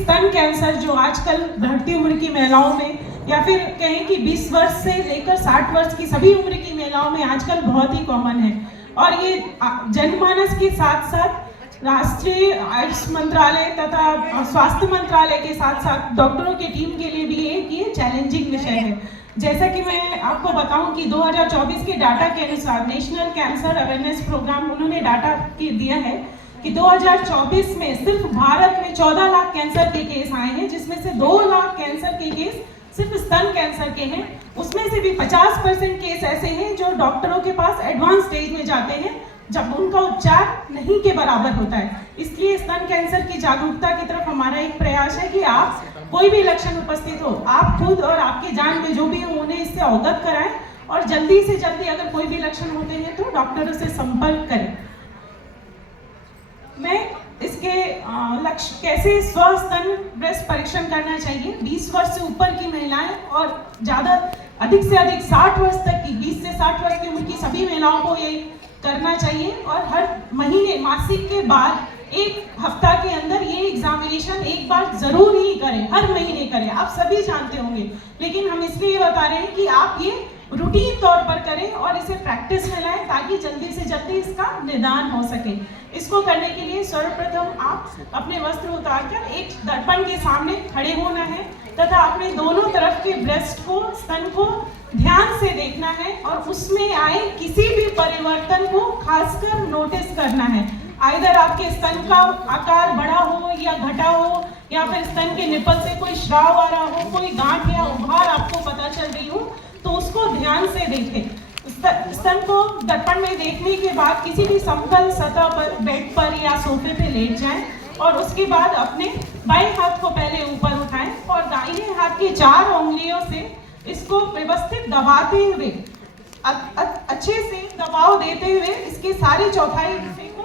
स्तन कैंसर जो आजकल बढ़ती उम्र की महिलाओं में या फिर कहें कि 20 वर्ष से लेकर 60 वर्ष की सभी उम्र की महिलाओं में आजकल बहुत ही कॉमन है। और ये जनमानस के साथ साथ राष्ट्रीय आयुष मंत्रालय तथा स्वास्थ्य मंत्रालय के साथ साथ डॉक्टरों की टीम के लिए भी एक ये चैलेंजिंग विषय है। जैसा कि मैं आपको बताऊं कि 2024 के डाटा के अनुसार नेशनल कैंसर अवेयरनेस प्रोग्राम उन्होंने डाटा दिया है कि 2024 में सिर्फ भारत में 14 लाख कैंसर के केस आए हैं, जिसमें से 2 लाख कैंसर के केस सिर्फ स्तन कैंसर के हैं। उसमें से भी 50% केस ऐसे हैं जो डॉक्टरों के पास एडवांस स्टेज में जाते हैं जब उनका उपचार नहीं के बराबर होता है। इसलिए स्तन कैंसर की जागरूकता की तरफ हमारा एक प्रयास है कि आप कोई भी लक्षण उपस्थित हो, आप खुद और आपके जान में जो भी हो उन्हें इससे अवगत कराएं और जल्दी से जल्दी अगर कोई भी लक्षण होते हैं तो डॉक्टरों से संपर्क करें। मैं इसके लक्ष्य कैसे स्तन ब्रेस्ट परीक्षण करना चाहिए, 20 वर्ष से ऊपर की महिलाएं और ज़्यादा अधिक से अधिक 60 वर्ष तक की 20 से 60 वर्ष की उम्र की सभी महिलाओं को ये करना चाहिए। और हर महीने मासिक के बाद एक हफ्ता के अंदर ये एग्जामिनेशन एक बार जरूर ही करें, हर महीने करें। आप सभी जानते होंगे, लेकिन हम इसलिए बता रहे हैं कि आप ये रूटीन तौर पर करें और इसे प्रैक्टिस में लाएं ताकि जल्दी से जल्दी इसका निदान हो सके। इसको करने के लिए सर्वप्रथम आप अपने वस्त्र उतारकर एक दर्पण के सामने खड़े होना है तथा अपने दोनों तरफ के ब्रेस्ट को, स्तन को ध्यान से देखना है और उसमें आए किसी भी परिवर्तन को खासकर नोटिस करना है। आइदर आपके स्तन का आकार बढ़ा हो या घटा हो, या फिर स्तन के निपल से कोई श्राव आ रहा हो, कोई गांठ या उभार आपको पता चल रही हो, तो उसको ध्यान से देखें। स्तन को दर्पण में देखने के बाद किसी भी समतल सतह पर, बेड पर या सोफे पे लेट जाएं और उसके बाद अपने बाएं हाथ को पहले ऊपर उठाएं और दाहिने हाथ की 4 उंगलियों से इसको व्यवस्थित दबाते हुए, अच्छे से दबाव देते हुए इसके सारे चौथाई हिस्से को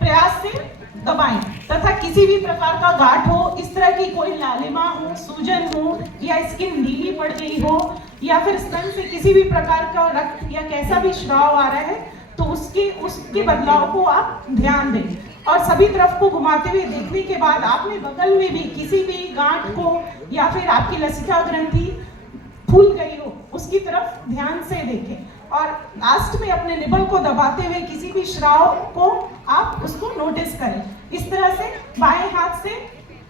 प्रयास से दबाएं तथा किसी भी प्रकार का गांठ हो, इस तरह की कोई लालिमा हो, सूजन हो या स्किन ढीली पड़ गई हो या फिर स्तन से किसी भी प्रकार का रक्त या कैसा भी श्राव आ रहा है तो उसके बदलाव को आप ध्यान दें। और सभी तरफ को घुमाते हुए देखने के बाद आपने बगल में भी किसी भी गांठ को या फिर आपकी लसिका ग्रंथि फूल गई हो उसकी तरफ ध्यान से देखें और लास्ट में अपने निबल को दबाते हुए किसी भी श्राव को आप उसको नोटिस करें। इस तरह से बाएं हाथ से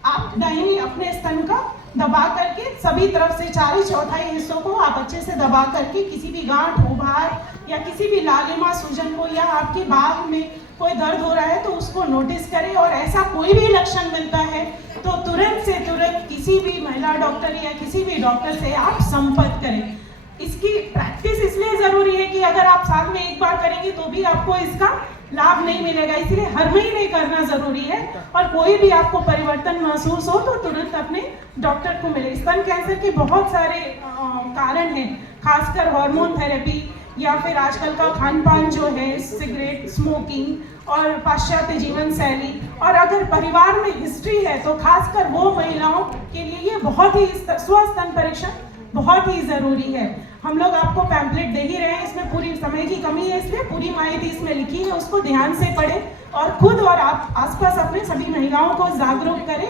आप दाहिनी अपने स्तन का दबा करके सभी तरफ से 4/4 हिस्सों को आप अच्छे से दबा करके किसी भी गांठ, उभार या किसी भी लालिमा, सूजन को या आपके बाल में कोई दर्द हो रहा है तो उसको नोटिस करें। और ऐसा कोई भी लक्षण मिलता है तो तुरंत से तुरंत किसी भी महिला डॉक्टर या किसी भी डॉक्टर से आप संपर्क करें। इसकी प्रैक्टिस इसलिए जरूरी है कि अगर आप साल में एक बार करेंगे तो भी आपको इसका लाभ नहीं मिलेगा, इसलिए हर महीने करना जरूरी है। और कोई भी आपको परिवर्तन महसूस हो तो तुरंत अपने डॉक्टर को मिले। स्तन कैंसर के बहुत सारे कारण हैं, खासकर हार्मोन थेरेपी या फिर आजकल का खान पान जो है, सिगरेट, स्मोकिंग और पाश्चात्य जीवन शैली, और अगर परिवार में हिस्ट्री है तो खासकर वो महिलाओं के लिए ये बहुत ही स्वस्तन परीक्षण बहुत ही जरूरी है। हम लोग आपको पैम्पलेट दे ही रहे हैं, इसमें पूरी समय की कमी है इसलिए पूरी माहिती इसमें लिखी है, उसको ध्यान से पढ़ें और खुद और आप आसपास अपने सभी महिलाओं को जागरूक करें।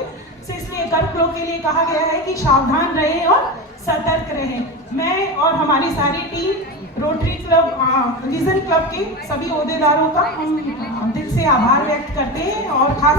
इसलिए कर्करों के लिए कहा गया है कि सावधान रहें और सतर्क रहें। मैं और हमारी सारी team rotary club, vision club के सभी ओहदेदारों का हम दिल से आभार व्यक्त करते हैं और खास